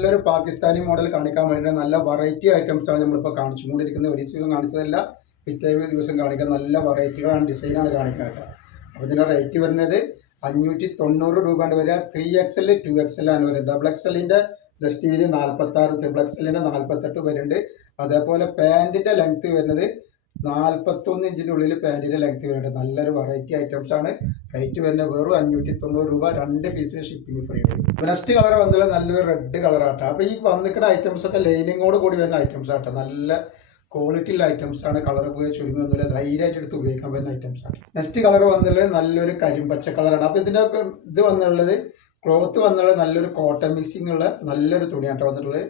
നല്ലൊരു പാകിസ്ഥാനി മോഡൽ കാണിക്കാൻ വേണ്ടി നല്ല വെറൈറ്റി ഐറ്റംസ് ആണ് നമ്മളിപ്പോൾ കാണിച്ചുകൊണ്ടിരിക്കുന്നത്. ഒരു ദിവസം കാണിച്ചതല്ല, പിറ്റേ ദിവസം കാണിക്കാൻ നല്ല വെറൈറ്റികളാണ്, ഡിസൈനാണ് കാണിക്കുന്നത്. അപ്പോൾ ഇതിൻ്റെ റേറ്റ് വരുന്നത് 590 രൂപയാണ് വരിക. 3XL 2XL ആണ് വരുന്നത്. ഡബിൾ എക്സലിൻ്റെ ജസ്റ്റ് വീതി 46, ട്രിപ്പിൾ എക്സലിൻ്റെ 48 വരുന്നുണ്ട്. അതേപോലെ പാൻറ്റിൻ്റെ ലെങ്ത് വരുന്നത് 41 ഇഞ്ചിൻ്റെ ഉള്ളിൽ പാൻറ്റിൻ്റെ ലെങ്ത് വരുന്നുണ്ട്. നല്ലൊരു വെറൈറ്റി ഐറ്റംസ് ആണ്. റേറ്റ് വരുന്നത് വെറും 590 രൂപ. 2 പീസിന് ഷിപ്പിംഗ് ഫ്രീ വരും. നെക്സ്റ്റ് കളർ വന്നുള്ളത് നല്ലൊരു റെഡ് കളറാട്ടോ. അപ്പോൾ ഈ വന്നിക്കുന്ന ഐറ്റംസ് ഒക്കെ ലൈനിങ്ങോട് കൂടി വരുന്ന ഐറ്റംസ് ആട്ടോ. നല്ല ക്വാളിറ്റിയുള്ള ഐറ്റംസ് ആണ്. കളർ പോയി ചുരുങ്ങൊന്നുമില്ല, ധൈര്യമായിട്ട് എടുത്ത് ഉപയോഗിക്കാൻ പറ്റുന്ന ഐറ്റംസ് ആണ്. നെക്സ്റ്റ് കളർ വന്നുള്ളത് നല്ലൊരു കരിമ്പച്ച കളറാണ്. അപ്പോൾ ഇതിൻ്റെ ഇത് വന്നുള്ളത് ക്ലോത്ത് വന്നുള്ളത് നല്ലൊരു കോട്ടൺ മിക്സിംഗ് ഉള്ള നല്ലൊരു തുണിയാട്ടോ വന്നിട്ടുള്ളത്.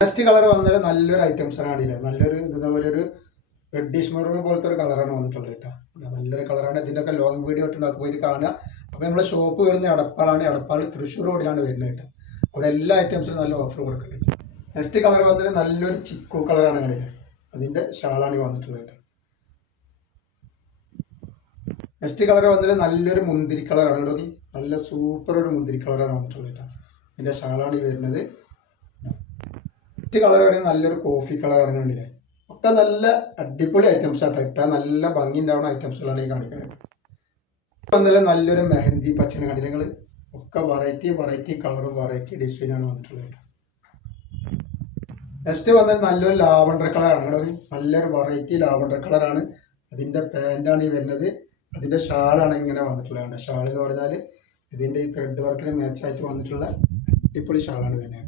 നെക്സ്റ്റ് കളർ വന്നത് നല്ലൊരു ഐറ്റംസ് ആണ്. നല്ലൊരു എന്താ പറയുക, ഒരു റെഡിഷ് മെറൂൺ പോലത്തെ ഒരു കളറാണ് വന്നിട്ടുള്ളത് കേട്ടോ. നല്ലൊരു കളറാണ്. ഇതിൻ്റെയൊക്കെ ലോങ് വീഡിയോ ഇട്ടുണ്ടാക്കി പോയിട്ട് കാണുക. അപ്പോൾ നമ്മുടെ ഷോപ്പ് വരുന്ന എടപ്പാളാണ്. എടപ്പാൾ തൃശ്ശൂർ റോഡിലാണ് വരുന്നത് കേട്ടോ. അവിടെ എല്ലാ ഐറ്റംസിനും നല്ല ഓഫർ കൊടുക്കുന്നുണ്ട്. നെക്സ്റ്റ് കളർ വന്നിട്ട് നല്ലൊരു ചിക്കു കളറാണ് കണ്ടില്ല. അതിൻ്റെ ഷാളാണ് വന്നിട്ടുള്ളത് കേട്ടോ. നെക്സ്റ്റ് കളർ വന്നിട്ട് നല്ലൊരു മുന്തിരി കളറാണ് കേട്ടോ. നല്ല സൂപ്പർ ഒരു മുന്തിരി കളറാണ് വന്നിട്ടുള്ളത് കേട്ടോ. ഇതിൻ്റെ ഷാളാണ് ഈ വരുന്നത്. നെക്സ്റ്റ് കളർ പറയുന്നത് നല്ലൊരു കോഫി കളറാണ് കണ്ടില്ലേ. ഒക്കെ നല്ല അടിപൊളി ഐറ്റംസ് ആട്ടോ. ഇട്ടാൽ നല്ല ഭംഗി ഉണ്ടാവുന്ന ഐറ്റംസുകളാണ് ഈ കാണിക്കുന്നത്. വന്നാലും നല്ലൊരു മെഹന്തി പച്ചന കണ്ടില്ല നിങ്ങൾ. ഒക്കെ വെറൈറ്റി കളറും വെറൈറ്റി ഡിസൈനാണ് വന്നിട്ടുള്ളത്. നെക്സ്റ്റ് വന്നാൽ നല്ലൊരു ലാവണ്ടർ കളറാണ് കേട്ടോ. നല്ലൊരു വെറൈറ്റി ലാവണ്ടർ കളറാണ്. അതിൻ്റെ പാൻറ്റാണ് ഈ വരുന്നത്. അതിൻ്റെ ഷാളാണ് ഇങ്ങനെ വന്നിട്ടുള്ളത്. ഷാൾ എന്ന് പറഞ്ഞാൽ ഇതിൻ്റെ ഈ ത്രെഡ് വർക്കിന് മാച്ചായിട്ട് വന്നിട്ടുള്ള അടിപൊളി ഷാളാണ് വരുന്നത്.